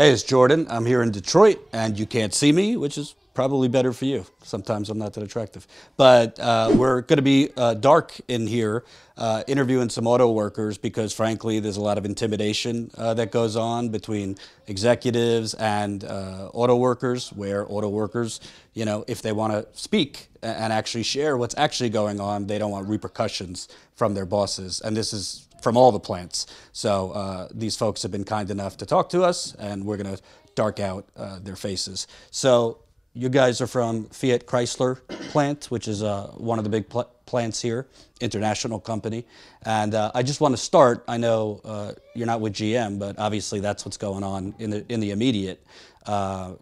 Hey, it's Jordan. I'm here in Detroit, and you can't see me, which is probably better for you. Sometimes I'm not that attractive. But we're going to be dark in here, interviewing some auto workers because, frankly, there's a lot of intimidation that goes on between executives and auto workers, where auto workers, you know, if they want to speak and actually share what's actually going on, they don't want repercussions from their bosses. And this is from all the plants. So these folks have been kind enough to talk to us, and we're going to dark out their faces. So you guys are from Fiat Chrysler plant, which is one of the big plants here, international company. And I just want to start. I know you're not with GM, but obviously that's what's going on in the immediate.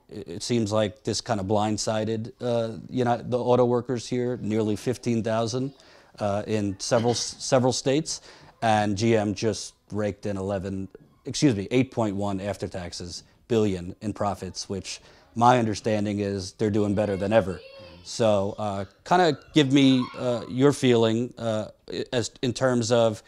It seems like this kind of blindsided the auto workers here, nearly 15,000 in several states. And GM just raked in 8.1 after taxes billion in profits, which my understanding is they're doing better than ever. So kind of give me your feeling as in terms of,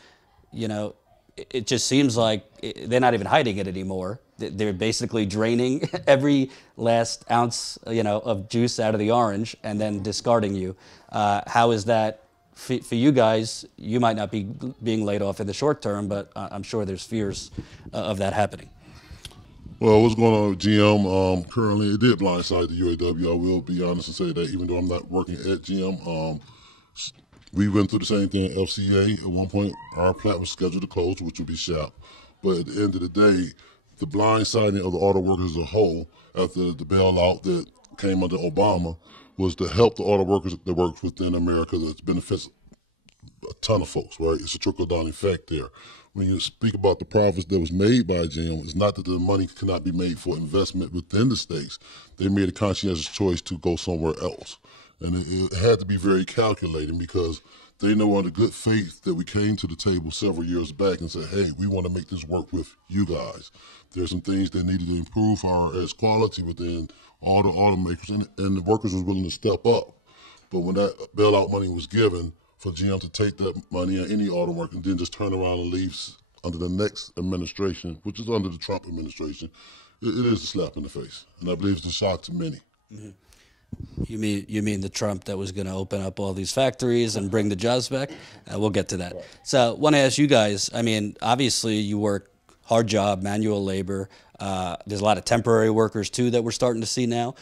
you know, it just seems like they're not even hiding it anymore. They're basically draining every last ounce, you know, of juice out of the orange and then discarding you. How is that? For you guys, you might not be being laid off in the short term, but I'm sure there's fears of that happening. Well, what's going on with GM? Currently, it did blindside the UAW. I will be honest and say that even though I'm not working at GM, we went through the same thing at FCA. At one point, our plant was scheduled to close, which would be SHAP. But at the end of the day, the blindsiding of the auto workers as a whole, after the bailout that came under Obama, was to help the auto workers that work within America that benefits a ton of folks, right? It's a trickle-down effect there. When you speak about the profits that was made by GM, it's not that the money cannot be made for investment within the states. They made a conscientious choice to go somewhere else. And it had to be very calculating because they know under good faith that we came to the table several years back and said, hey, we want to make this work with you guys. There's some things that needed to improve as quality within all the automakers, and the workers was willing to step up. But when that bailout money was given for GM to take that money and any auto worker and then just turn around and leave under the next administration, which is under the Trump administration, it is a slap in the face. And I believe it's a shock to many. Mm-hmm. You mean the Trump that was going to open up all these factories and bring the jobs back? We'll get to that. Right. So I want to ask you guys, I mean, obviously you work hard job, manual labor. There's a lot of temporary workers too that we're starting to see now.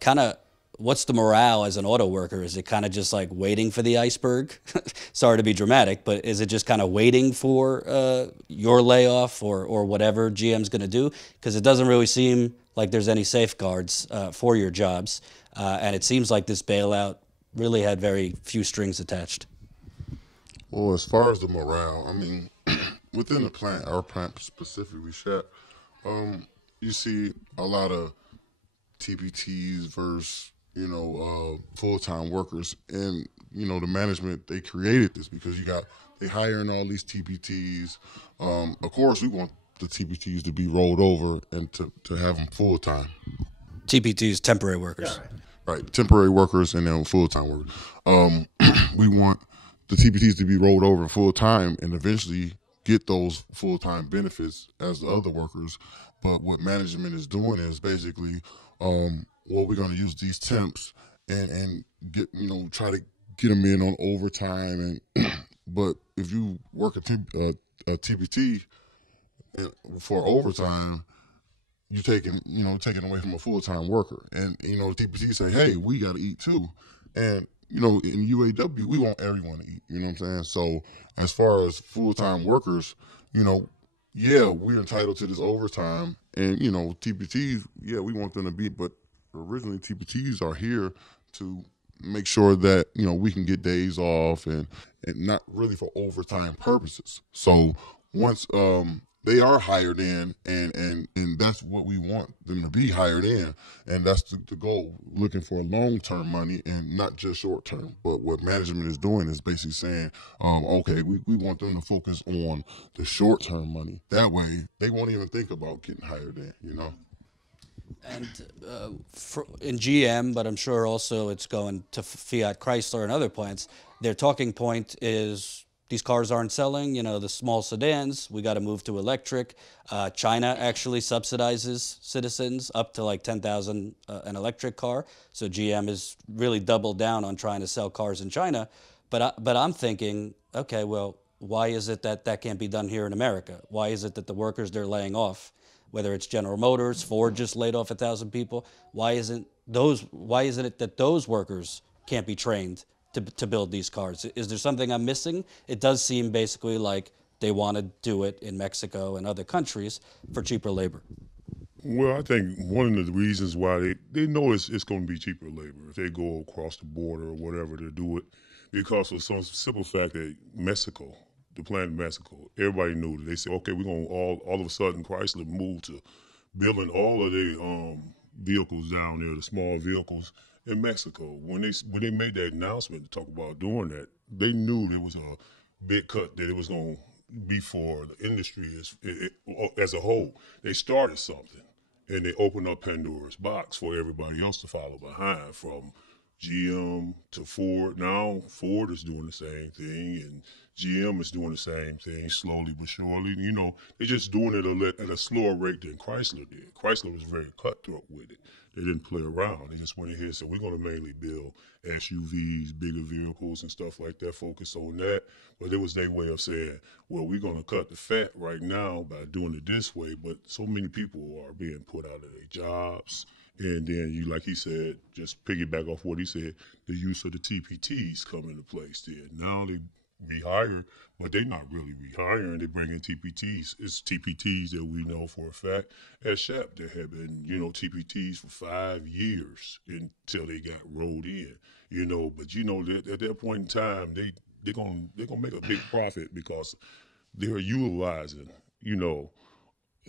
Kind of, what's the morale as an auto worker? Is it kind of just like waiting for the iceberg? Sorry to be dramatic, but is it just kind of waiting for your layoff or whatever GM's going to do? Because it doesn't really seem like there's any safeguards for your jobs. And it seems like this bailout really had very few strings attached. Well, as far as the morale, I mean, within the plant, our plant specifically, SHAP, you see a lot of TPTs versus, you know, full-time workers. And, you know, the management, they created this because they hiring all these TPTs. Of course, we want the TPTs to be rolled over and to have them full-time. TPTs, temporary workers. Yeah. Right, temporary workers and then full-time workers. We want the TPTs to be rolled over full-time and eventually get those full-time benefits as the other workers. But what management is doing is basically, well, we're going to use these temps and get, you know, try to get them in on overtime. And but if you work a TPT for overtime, you're taking away from a full-time worker. And, you know, the TPT say, hey, we got to eat too. And, you know, in UAW, we want everyone to eat, you know what I'm saying? So as far as full-time workers, you know, yeah, we're entitled to this overtime. And, you know, TPTs, yeah, we want them to be, but originally TPTs are here to make sure that, you know, we can get days off and not really for overtime purposes. So once they are hired in, and that's what we want them to be hired in, and that's the goal, looking for long-term money and not just short-term. But what management is doing is basically saying, okay, we want them to focus on the short-term money. That way, they won't even think about getting hired in, you know? And in GM, but I'm sure also it's going to Fiat Chrysler and other plants, their talking point is these cars aren't selling, the small sedans, we got to move to electric. China actually subsidizes citizens up to like 10,000 an electric car. So GM is really doubled down on trying to sell cars in China. But I'm thinking, okay, well, why is it that that can't be done here in America? Why is it that the workers they're laying off, whether it's General Motors, Ford just laid off 1,000 people, why isn't it that those workers can't be trained to build these cars? Is there something I'm missing? It does seem basically like they want to do it in Mexico and other countries for cheaper labor. Well, I think one of the reasons why they know it's going to be cheaper labor if they go across the border or whatever to do it, because of some simple fact that Mexico, the plant in Mexico, everybody knew that. They said, okay, we're going to all of a sudden Chrysler moved to building all of their vehicles down there, the small vehicles in Mexico. When they made that announcement to talk about doing that, they knew there was a big cut that it was going to be for the industry as a whole. They started something, and they opened up Pandora's box for everybody else to follow behind, from GM to Ford. Now Ford is doing the same thing, and GM is doing the same thing, slowly but surely. They're just doing it at a slower rate than Chrysler did. Chrysler was very cutthroat with it. They didn't play around. They just went ahead and said, we're going to mainly build SUVs, bigger vehicles and stuff like that, focus on that. But it was their way of saying, well, we're going to cut the fat right now by doing it this way. But so many people are being put out of their jobs. And then like he said, just piggyback off what he said, the use of the TPTs come into place there. Now they rehire, but they're not really rehiring. They bring in TPTs. It's TPTs that we know for a fact at Shep that have been, TPTs for 5 years until they got rolled in, But at that point in time, they're gonna make a big profit because they're utilizing,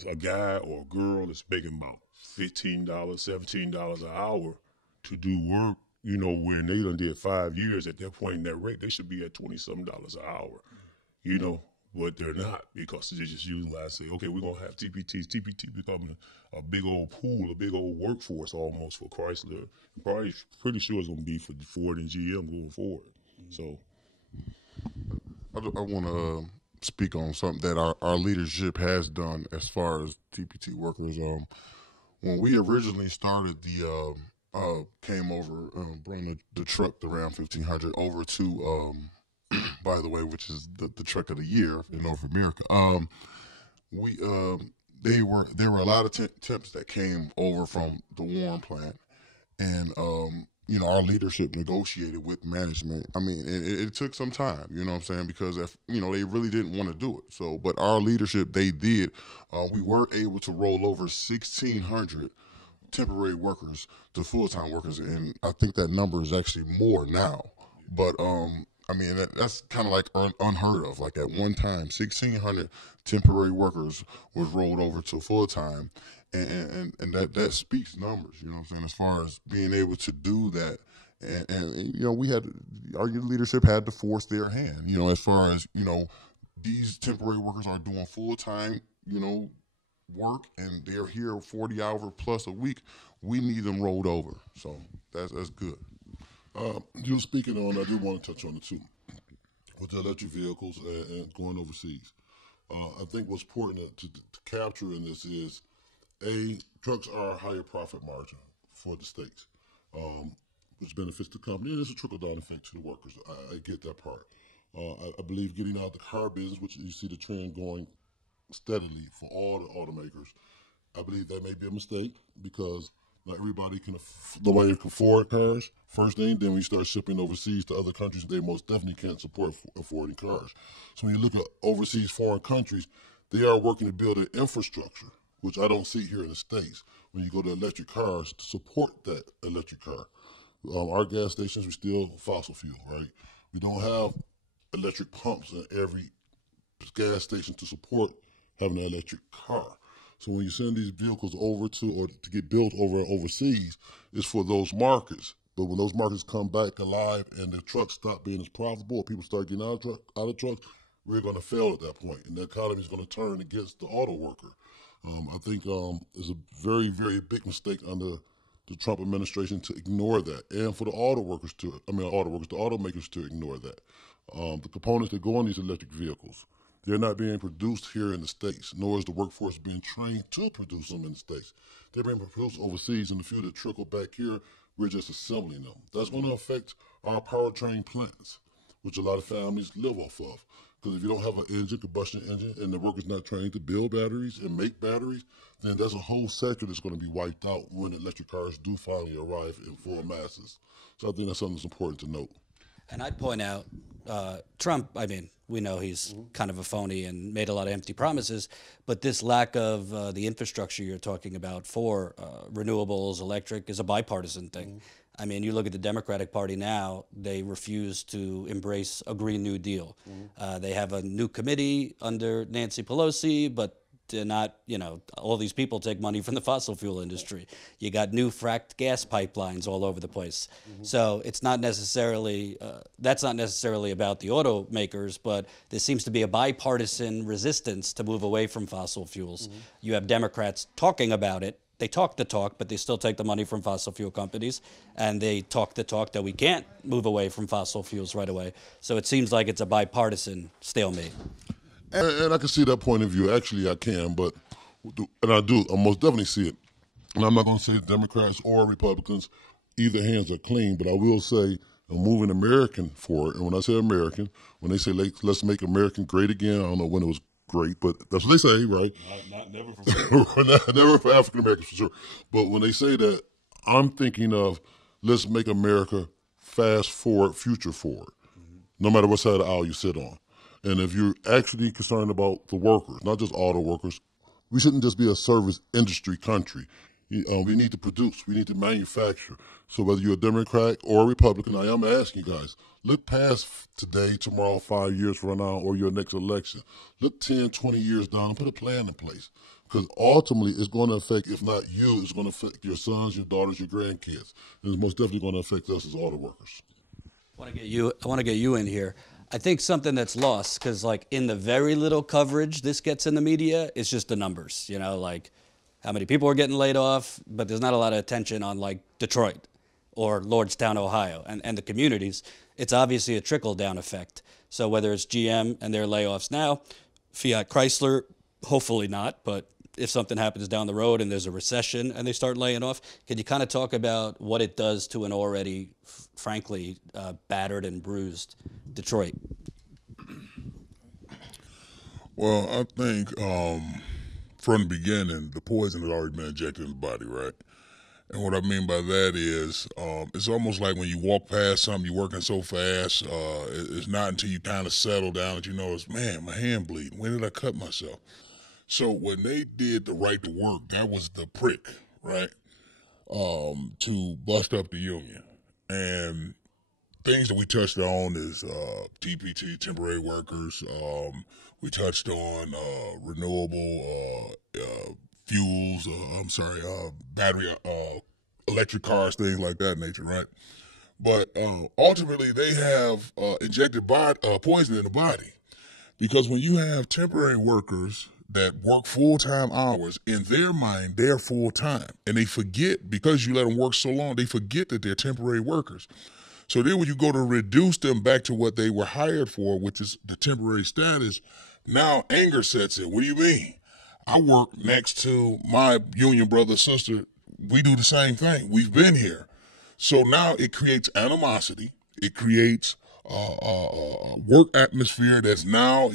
a guy or a girl that's making about $15, $17 an hour to do work, when they done did 5 years. At that point in that rate, they should be at $20-something an hour, but they're not, because they just utilize, say, okay, we're going to have TPTs. TPT becoming a big old pool, a big old workforce almost for Chrysler. Probably pretty sure it's going to be for Ford and GM going forward. So I want to speak on something that our leadership has done as far as TPT workers. When we originally started came over, bring the truck, the Ram 1500, over to, by the way, which is the truck of the year in North America. There were a lot of temps that came over from the Warren plant, and our leadership negotiated with management. I mean, it took some time, what I'm saying, because they really didn't want to do it. So, but our leadership, they did. We were able to roll over 1,600 temporary workers to full-time workers, and I think that number is actually more now. But that's kind of like unheard of. Like at one time, 1,600 temporary workers was rolled over to full-time, and that speaks numbers. What I'm saying, as far as being able to do that, and we had, our leadership had to force their hand. As far as these temporary workers are doing full-time, work, and they're here 40 hours plus a week. We need them rolled over. So that's good. You were speaking on, I do want to touch on it too, with the electric vehicles and going overseas. I think what's important to capture in this is, trucks are a higher profit margin for the states, which benefits the company, and it's a trickle-down effect to the workers. I get that part. I believe getting out the car business, which you see the trend going steadily for all the automakers, I believe that may be a mistake, because not everybody nobody can afford cars, first thing. Then when you start shipping overseas to other countries, they most definitely can't support affording cars. So when you look at overseas foreign countries, they are working to build an infrastructure, which I don't see here in the States. When you go to electric cars, to support that electric car. Our gas stations are still fossil fuel, right? We don't have electric pumps in every gas station to support having an electric car. So when you send these vehicles over to get built overseas, it's for those markets. But when those markets come back alive and the trucks stop being as profitable, or people start getting out of trucks, we're going to fail at that point, and the economy is going to turn against the auto worker. I think it's a very, very big mistake under the Trump administration to ignore that, and for the automakers to ignore that. The components that go on these electric vehicles, they're not being produced here in the States, nor is the workforce being trained to produce them in the States. They're being produced overseas, and the few that trickle back here, we're just assembling them. That's going to affect our powertrain plants, which a lot of families live off of. Because if you don't have an engine, combustion engine, and the worker's not trained to build batteries and make batteries, then there's a whole sector that's going to be wiped out when electric cars do finally arrive in full masses. So I think that's something that's important to note. And I'd point out, Trump, I mean, we know he's kind of a phony and made a lot of empty promises, but this lack of the infrastructure you're talking about for renewables, electric, is a bipartisan thing. I mean, you look at the Democratic Party now, they refuse to embrace a Green New Deal. They have a new committee under Nancy Pelosi, but they're not, you know, all these people take money from the fossil fuel industry. You got new fracked gas pipelines all over the place. So it's not necessarily, that's not necessarily about the automakers, but there seems to be a bipartisan resistance to move away from fossil fuels. You have Democrats talking about it. They talk the talk, but they still take the money from fossil fuel companies, and they talk the talk that we can't move away from fossil fuels right away. So it seems like it's a bipartisan stalemate. And I can see that point of view. Actually, I can, but, and I do, I most definitely see it. And I'm not going to say Democrats or Republicans, either hands are clean, but I will say I'm moving American for it. And when I say American, when they say let's make America great again, I don't know when it was great, but that's what they say, right? Not never for Never for African Americans, for sure. But when they say that, I'm thinking of let's make America fast forward, future forward, no matter what side of the aisle you sit on. And if you're actually concerned about the workers, not just auto workers, we shouldn't just be a service industry country. We need to produce. We need to manufacture. So whether you're a Democrat or a Republican, I am asking you guys, look past today, tomorrow, 5 years from now, or your next election. Look 10, 20 years down and put a plan in place. Because ultimately, it's going to affect, if not you, it's going to affect your sons, your daughters, your grandkids. And it's most definitely going to affect us as auto workers. I want to get you in here. I think something that's lost, because like in the very little coverage this gets in the media, it's just the numbers, you know, like how many people are getting laid off, but there's not a lot of attention on like Detroit or Lordstown, Ohio, and the communities. It's obviously a trickle-down effect. So whether it's GM and their layoffs now, Fiat Chrysler, hopefully not, but if something happens down the road and there's a recession and they start laying off, can you kind of talk about what it does to an already, frankly, battered and bruised Detroit? Well, I think from the beginning, the poison had already been injected in the body, right? And what I mean by that is it's almost like when you walk past something, you're working so fast, it's not until you kind of settle down that you notice, man, my hand bleeding. When did I cut myself? So when they did the right to work, that was the prick, right, to bust up the union. And things that we touched on is TPT, temporary workers. We touched on renewable fuels, battery, electric cars, things like that nature, right? But ultimately, they have injected poison in the body. Because when you have temporary workers that work full-time hours, in their mind, they're full-time. And they forget, because you let them work so long, they forget that they're temporary workers. So then when you go to reduce them back to what they were hired for, which is the temporary status, now anger sets in. What do you mean? I work next to my union brother, sister. We do the same thing. We've been here. So now it creates animosity. It creates work atmosphere that's now,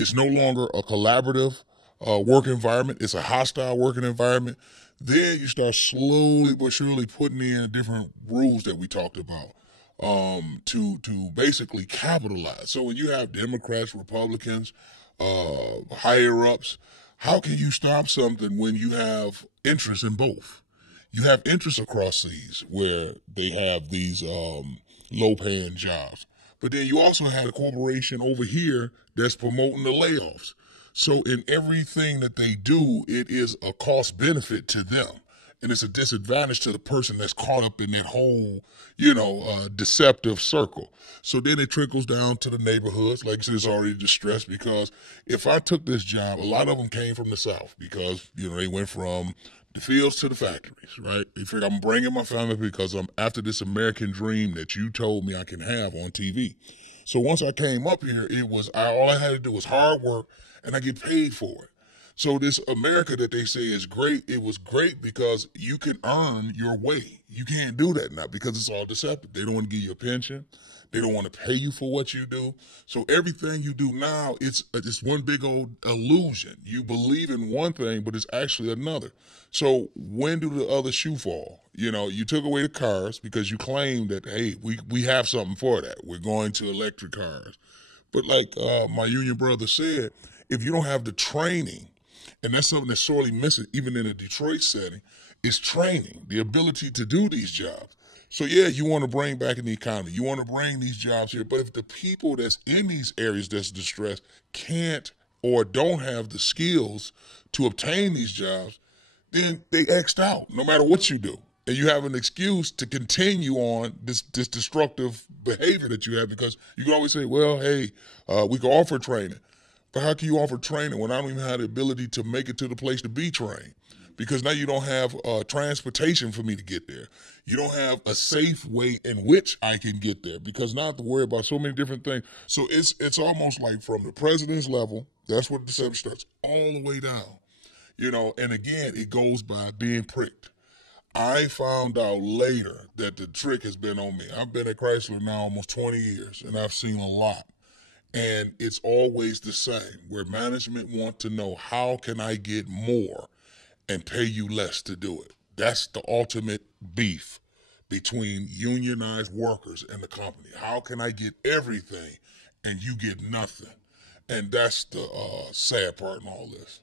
it's no longer a collaborative work environment. It's a hostile working environment. Then you start slowly but surely putting in different rules that we talked about to basically capitalize. So when you have Democrats, Republicans, higher ups, how can you stop something when you have interest in both? You have interests across seas where they have these low-paying jobs. But then you also have a corporation over here that's promoting the layoffs. So in everything that they do, it is a cost benefit to them. And it's a disadvantage to the person that's caught up in that whole, deceptive circle. So then it trickles down to the neighborhoods. Like I said, it's already distressed, because if I took this job, a lot of them came from the South, because, they went from the fields to the factories, right? They figured, I'm bringing my family because I'm after this American dream that you told me I can have on TV. So once I came up here, all I had to do was hard work, and I get paid for it. So this America that they say is great, it was great because you can earn your way. You can't do that now because it's all deceptive. They don't want to give you a pension. They don't want to pay you for what you do. So everything you do now, it's one big old illusion. You believe in one thing, but it's actually another. So when do the other shoe fall? You took away the cars because you claimed that, hey, we have something for that. We're going to electric cars. But like my union brother said, if you don't have the training, and that's something that's sorely missing, even in a Detroit setting, is training, the ability to do these jobs. So yeah, you want to bring back in the economy. You want to bring these jobs here. But if the people that's in these areas that's distressed can't or don't have the skills to obtain these jobs, then they X'd out, no matter what you do. And you have an excuse to continue on this destructive behavior that you have, because you can always say, well, hey, we can offer training. But how can you offer training when I don't even have the ability to make it to the place to be trained? Because now you don't have transportation for me to get there. You don't have a safe way in which I can get there, because now I have to worry about so many different things. So it's almost like from the president's level, that's where the deception starts, all the way down. And again, it goes by being pricked. I found out later that the trick has been on me. I've been at Chrysler now almost 20 years, and I've seen a lot. And it's always the same, where management want to know, how can I get more and pay you less to do it? That's the ultimate beef between unionized workers and the company. How can I get everything and you get nothing? And that's the sad part in all this.